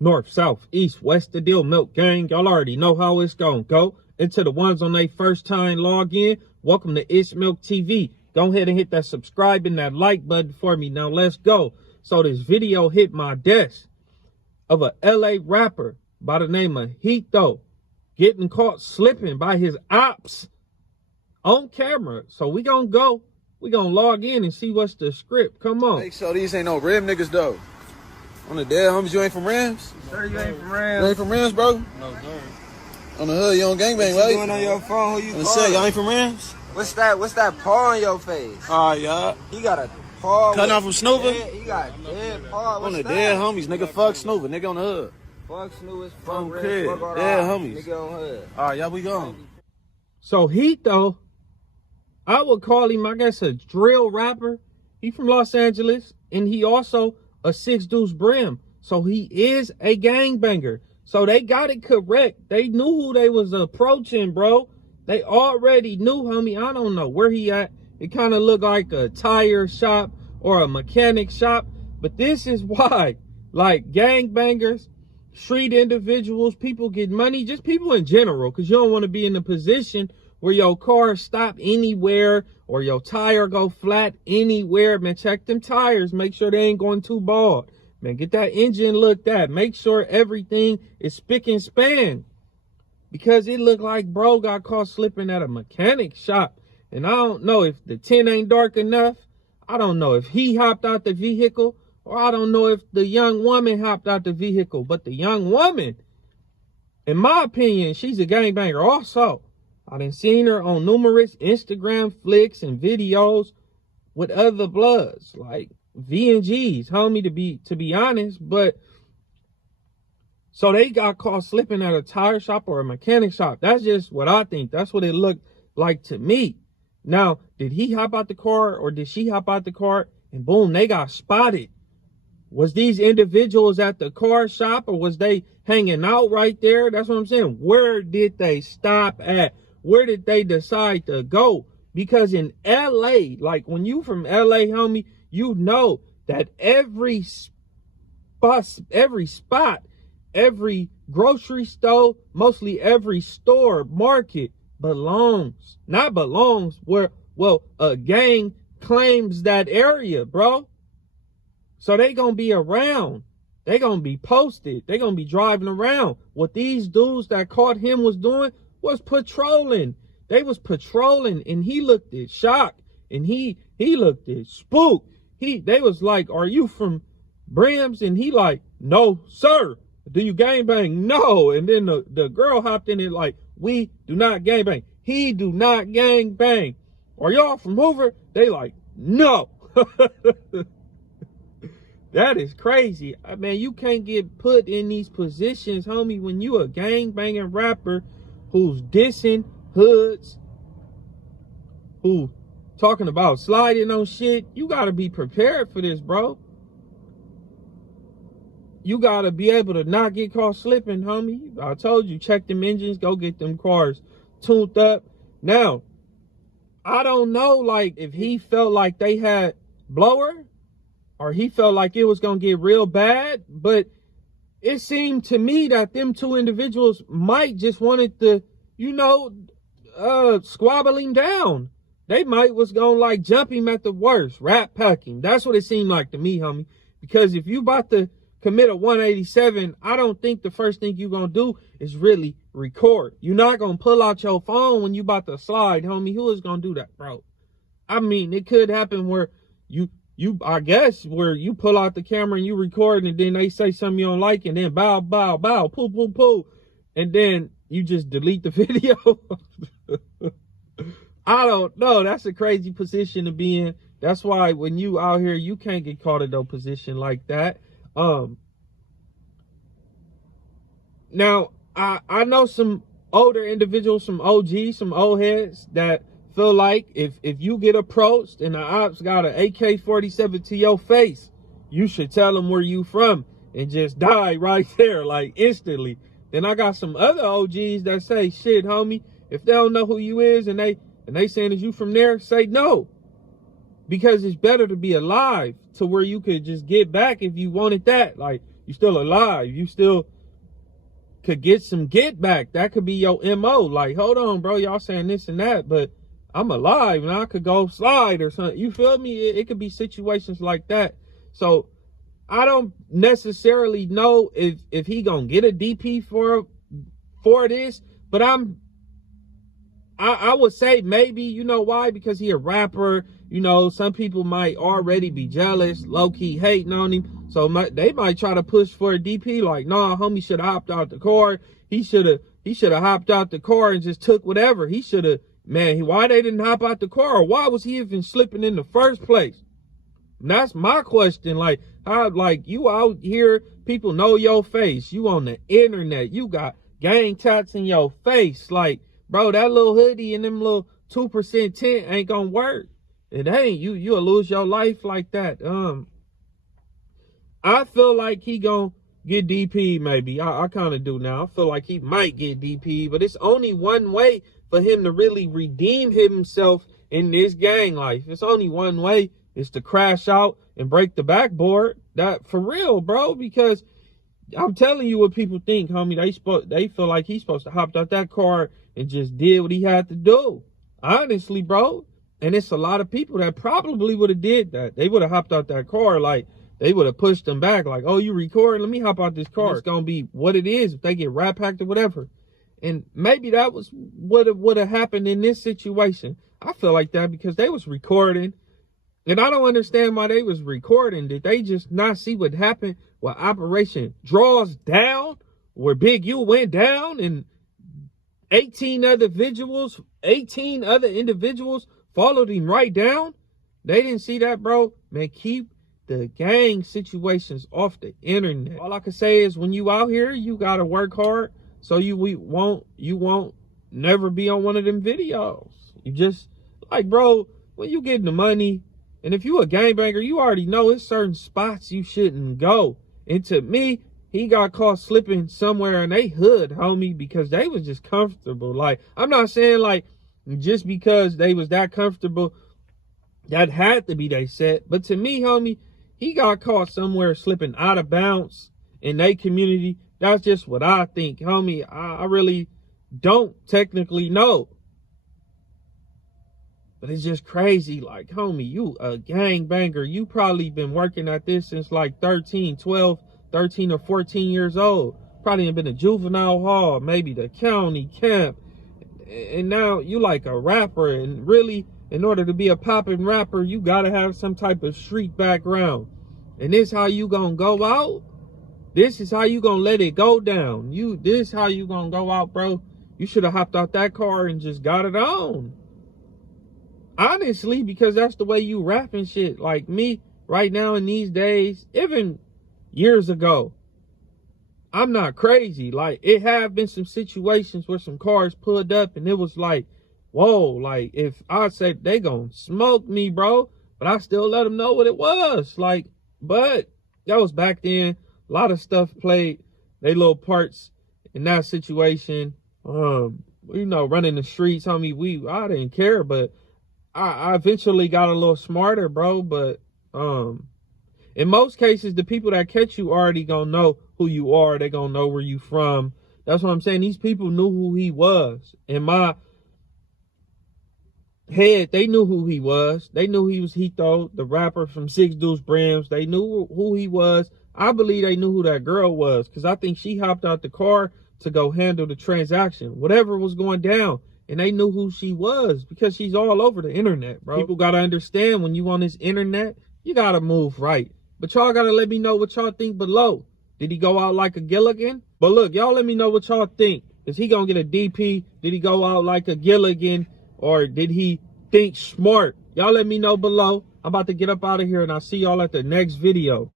North, south, east, west, the deal, milk gang. Y'all already know how it's gonna go. And to the ones on their first time log in, welcome to It's Milk TV. Go ahead and hit that subscribe and that like button for me. Now let's go. So this video hit my desk of a LA rapper by the name of Heto getting caught slipping by his ops on camera. So we gonna log in and see what's the script. Come on. Make sure these ain't no Rim niggas though. On the dead homies, you ain't from Rams? Sir, you ain't from Rams. You ain't from Rams, bro? No, sir. On the hood, you on gangbang, What right? you doing on your phone? Who you Say, y'all calling? ain't from Rams? What's that paw on your face? Alright, y'all. He got a paw. Cutting off from Snooper? He got dead paw. On the What's dead that? homies, nigga, fuck Snooper, nigga on the hood. Fuck Snoopers, fuck Fuck Red, kid. fuck all Yeah, that. homies. Nigga on hood. Alright, y'all, we gone. So Heto, I would call him, I guess, a drill rapper. He from Los Angeles, and he also a 6 Deuce Brim. So he is a gangbanger. So they got it correct. They knew who they was approaching, bro. They already knew, homie. I don't know where he at. It kind of looked like a tire shop or a mechanic shop. But this is why, like, gangbangers, street individuals, people get money, just people in general, because you don't want to be in a position where your car stop anywhere or your tire go flat anywhere. Man, check them tires. Make sure they ain't going too bald. Man, get that engine looked at. Make sure everything is spick and span. Because it looked like bro got caught slipping at a mechanic shop. And I don't know if the tent ain't dark enough. I don't know if he hopped out the vehicle. Or I don't know if the young woman hopped out the vehicle. But the young woman, in my opinion, she's a gangbanger also. I done seen her on numerous Instagram flicks and videos with other bloods. Like V and G's, homie, to be honest. But so they got caught slipping at a tire shop or a mechanic shop. That's just what I think. That's what it looked like to me. Now, did he hop out the car or did she hop out the car and boom, they got spotted? Was these individuals at the car shop or was they hanging out right there? That's what I'm saying. Where did they stop at? Where did they decide to go? Because in LA, like when you from LA, homie, you know that every spot, every grocery store, mostly every store, market not belongs where, well, a gang claims that area, bro. So they gonna be around. They gonna be posted. They gonna be driving around. What these dudes that caught him was doing was patrolling. They was patrolling and he looked at shocked and he looked at spooked. They was like, are you from Brim's? And he like, no, sir. Do you gangbang? No. And then the girl hopped in it like, we do not gangbang. He do not gangbang. Are y'all from Hoover? They like, no. That is crazy. I mean, you can't get put in these positions, homie, when you a gangbanging rapper who's dissing hoods, who talking about sliding on shit. You got to be prepared for this, bro. You got to be able to not get caught slipping, homie. I told you, check them engines, go get them cars tuned up. Now, I don't know, like, if he felt like they had blower or he felt like it was going to get real bad, but it seemed to me that them two individuals might just wanted to, squabble him down. They might was going to like jump him at the worst, rat pack him. That's what it seemed like to me, homie. Because if you about to commit a 187, I don't think the first thing you going to do is really record. You're not going to pull out your phone when you about to slide, homie. Who is going to do that, bro? I mean, it could happen where I guess where you pull out the camera and you record and then they say something you don't like and then bow, bow, bow, poo, poo, poo. And then you just delete the video. I don't know. That's a crazy position to be in. That's why when you out here, you can't get caught in no position like that. Now, I know some older individuals, some OGs, some old heads that feel like if you get approached and the ops got an AK-47 to your face, you should tell them where you from and just die right there, like instantly. Then I got some other OGs that say, shit, homie, if they don't know who you is and they saying is you from there, say no. Because it's better to be alive to where you could just get back if you wanted that. Like, You still alive. You still could get some get back. That could be your MO. Like, hold on, bro. Y'all saying this and that, but I'm alive and I could go slide or something. You feel me? It could be situations like that. So I don't necessarily know if he gonna get a DP for this, but I would say maybe. You know why? Because he a rapper. You know, some people might already be jealous, low-key hating on him. So they might try to push for a DP. Like, nah, homie should have hopped out the car. He should have hopped out the car and just took whatever. He should have, man, why they didn't hop out the car? Or why was he even slipping in the first place? And that's my question. Like, how, like, you out here, people know your face. You on the internet. You got gang tats in your face. Like, bro, that little hoodie and them little 2% tint ain't gonna work. It ain't. You'll lose your life like that. I feel like he gonna get DP maybe. I kind of do now. I feel like he might get DP, but it's only one way for him to really redeem himself in this gang life. It's only one way. It's to crash out and break the backboard. That for real, bro, because I'm telling you what people think, homie. They feel like he's supposed to hop out that car and just did what he had to do. Honestly, bro. And it's a lot of people that probably would have did that. They would have hopped out that car. Like, they would have pushed them back. Like, oh, you recording? Let me hop out this car. It's going to be what it is if they get rat packed or whatever. And maybe that was what would have happened in this situation. I feel like that because they was recording. And I don't understand why they was recording. Did they just not see what happened when Operation Draws Down? Where Big U went down and 18 other individuals followed him right down? They didn't see that, bro. Man, keep the gang situations off the internet. All I can say is when you out here, you gotta work hard so you won't never be on one of them videos. You just, like, bro, when you getting the money, and if you a gangbanger, you already know it's certain spots you shouldn't go. And to me, he got caught slipping somewhere in they hood, homie, because they was just comfortable. Like, I'm not saying like just because they was that comfortable, that had to be they set. But to me, homie, he got caught somewhere slipping out of bounds in their community. That's just what I think, homie. I really don't technically know. But it's just crazy. Like, homie, you a gangbanger. You probably been working at this since like 13 or 14 years old. Probably been a juvenile hall, maybe the county camp. And now you like a rapper. And really, in order to be a poppin' rapper, you gotta have some type of street background. And this how you gonna go out? This is how you gonna let it go down. This how you gonna go out, bro. You should have hopped out that car and just got it on. Honestly, because that's the way you rap and shit. Like me, right now in these days, even years ago, I'm not crazy. Like, it have been some situations where some cars pulled up and it was like, whoa, like, if I said they gonna smoke me, bro, but I still let them know what it was. Like, but that was back then. A lot of stuff played they little parts in that situation. You know, running the streets, homie, I didn't care, but I eventually got a little smarter, bro. But in most cases, the people that catch you already gonna know who you are. They gonna know where you from. That's what I'm saying. These people knew who he was. In my head, they knew who he was. They knew he was Heto, the rapper from 6 Deuce Brims. They knew who he was. I believe they knew who that girl was, because I think she hopped out the car to go handle the transaction, whatever was going down. And they knew who she was because she's all over the internet, bro. People got to understand, when you on this internet, you got to move right. But y'all got to let me know what y'all think below. Did he go out like a Gilligan? But look, y'all let me know what y'all think. Is he going to get a DP? Did he go out like a Gilligan? Or did he think smart? Y'all let me know below. I'm about to get up out of here, and I'll see y'all at the next video.